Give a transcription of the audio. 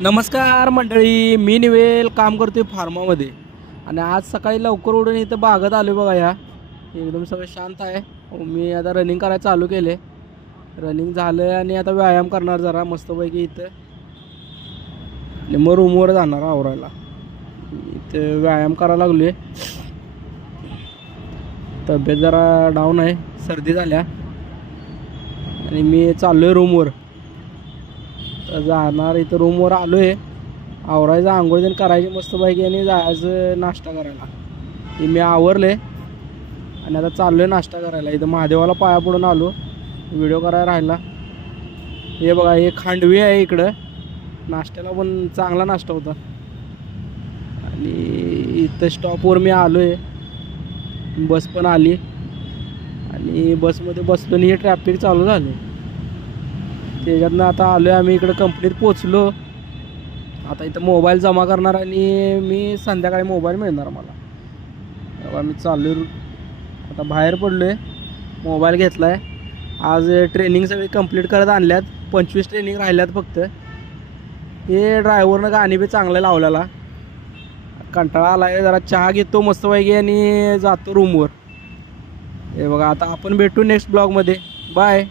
नमस्कार मंडळी, मी निवेल काम करतोय फार्मामध्ये. आणि आज सकाळी लवकर उठून इथं बागत आलो बघा. या एकदम सगळं शांत आहे. मी आता रनिंग करायला चालू केले. रनिंग झालं आणि आता व्यायाम करणार जरा मस्तपैकी इथं. आणि मग रूमवर जाणार आवरायला. इथं व्यायाम करायला लागलो आहे. तब्येत जरा डाऊन आहे, सर्दी झाल्या. आणि मी चाललो आहे रूमवर. जाणार इथं रूमवर आलो आहे. आवरायचं, आंघोळ तेन करायची मस्तपैकी आणि जायचं नाश्ता करायला. हे मी आवरले आणि आता चाललो आहे नाश्ता करायला. इथं महादेवाला पाया पडून आलो, व्हिडिओ करायला राहिला. हे बघा, हे खांडवी आहे इकडं. नाश्त्याला पण चांगला नाश्ता होता. आणि इथं स्टॉपवर मी आलो आहे. बस पण आली आणि बसमध्ये बसलो आणि हे ट्रॅफिक चालू झालं. त्याच्यातनं आता आलो आहे आम्ही इकडं, कंपनीत पोचलो. आता इथं मोबाईल जमा करणार आणि मी संध्याकाळी मोबाईल मिळणार मला. तेव्हा मी चालू आता बाहेर पडलो आहे. मोबाईल घेतला आहे. आज ट्रेनिंग सगळी कंप्लीट करत आणल्यात. 25 ट्रेनिंग राहिल्यात फक्त. हे ड्रायव्हरनं गाणी बी चांगलं लावलेला. कंटाळा आला आहे, जरा चहा घेतो मस्तपैकी आणि जातो रूमवर. हे बघा, आता आपण भेटू नेक्स्ट ब्लॉगमध्ये. बाय.